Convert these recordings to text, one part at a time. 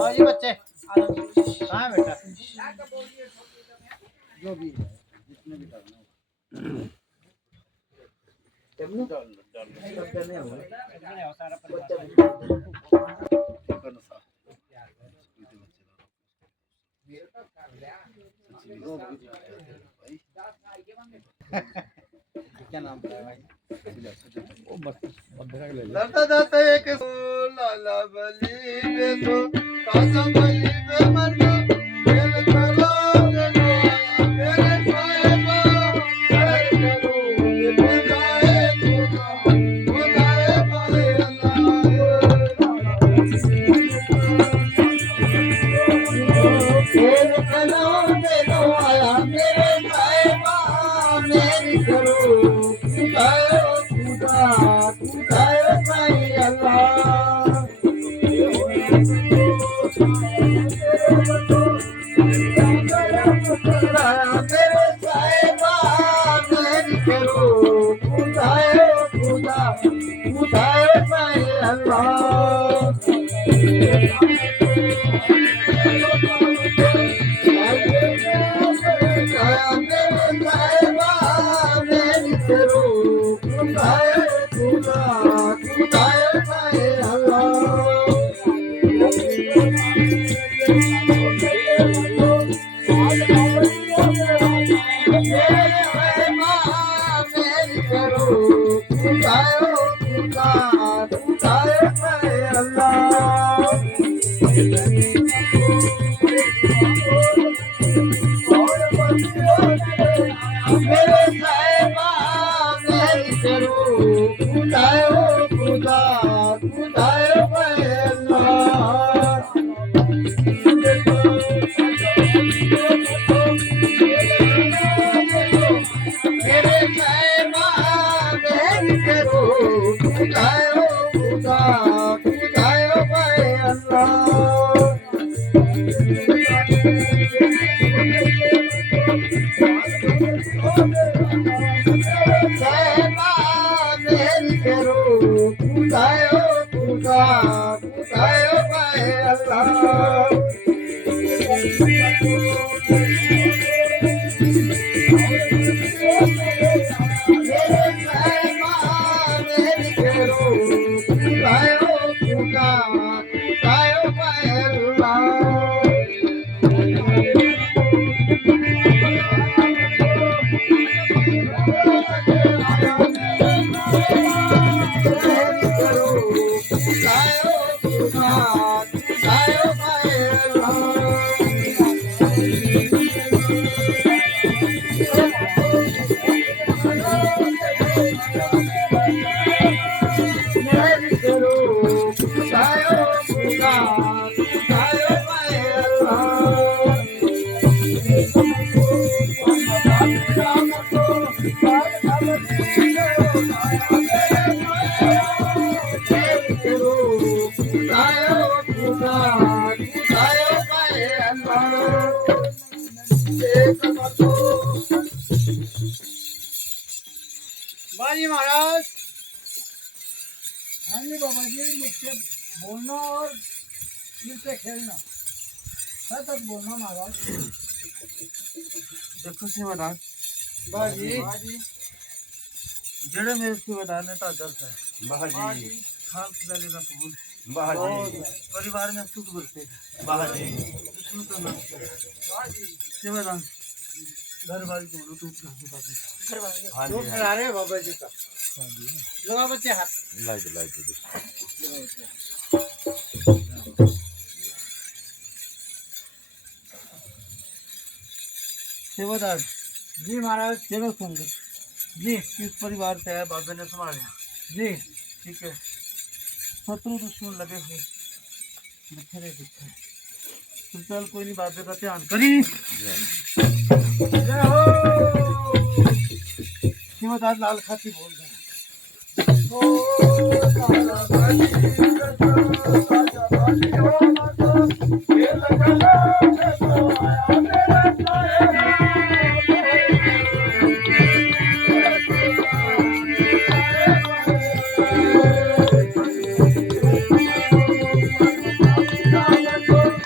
आओ जी बच्चे कहाँ है बेटा जो भी है जितने भी करना हो सारा क्या नाम है भाई वो दर्द दर्द एक लाला बली बेसो कासा बली बे मरना खेल करो लो मेरे साहिबा कर करो ये खुदाए खुदाए पाए अल्लाह खेल करो लो आया मेरे साहिबा मेरी करो बाजी महाराज हाँ जी बाबा जी मुझसे बोलना और दिल से खेलना सतत बोलना महाराज देखो सेवादार बाजी जड़े मेरे सेवादार ने ताजर है बाजी हाल खिलाने का कबूल बाजी परिवार में सुख बरसे बाजी दुश्मन का नाश सेवादार घर वाली को टूट रहा तो खिला रहे बाबा जी का लगा बच्चे हाथ लाइट सेवादार जी महाराज चलो सुन जी किस परिवार से है बाबे ने संभाला जी ठीक है शत्रु दुश्मन लगे हुए बथेरे दिखे तो चल कोई नहीं बाबे का ध्यान करी जय हो सेवादार लाल खाती बोल रहे Thank you.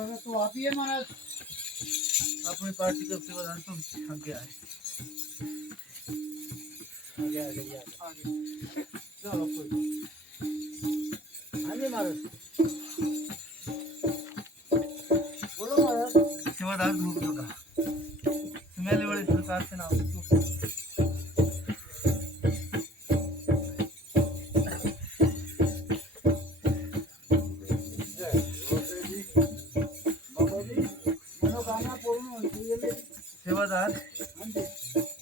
पर तो आप ही है महाराज। अपनी पार्टी के सेवादार तुम आगे आए। आगे आगे आगे चलो कोई। हाँ जी महाराज बोलो महाराज। सेवादार धूप होगा मेले वाली सरकार से नाम मनोकामना पूर्ण होनी चाहिए मेरी। सेवादार हाँ जी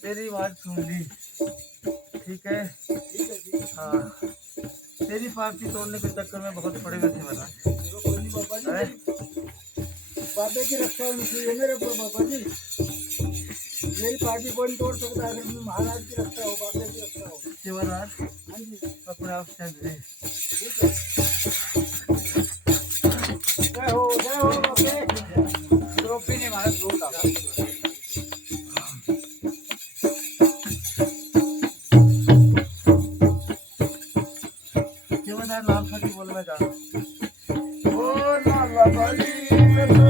तेरी बात सुन ली ठीक है। ठीक है जी। हाँ तेरी पार्टी तोड़ने के चक्कर में बहुत पड़े गए सेवादार। चलो कोई नहीं बाबा जी। बाबे की रक्षा होनी चाहिए मेरे ऊपर बाबा जी। मेरी पार्टी कोई नहीं तोड़ सकता है। अगर महाराज की रक्षा हो बाबे की रक्षा हो। सेवादार हाँ जी अपने आप से दे। ठीक है। जय हो बाबे। ट्रॉफी नहीं महाराज धूल का। सेवादार लाल खाती बोल में जा ओ लाला भाई मेरे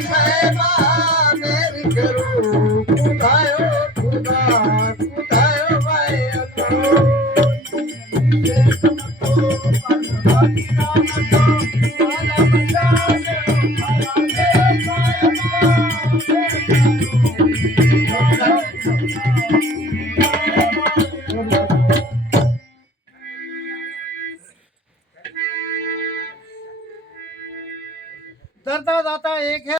साहिबा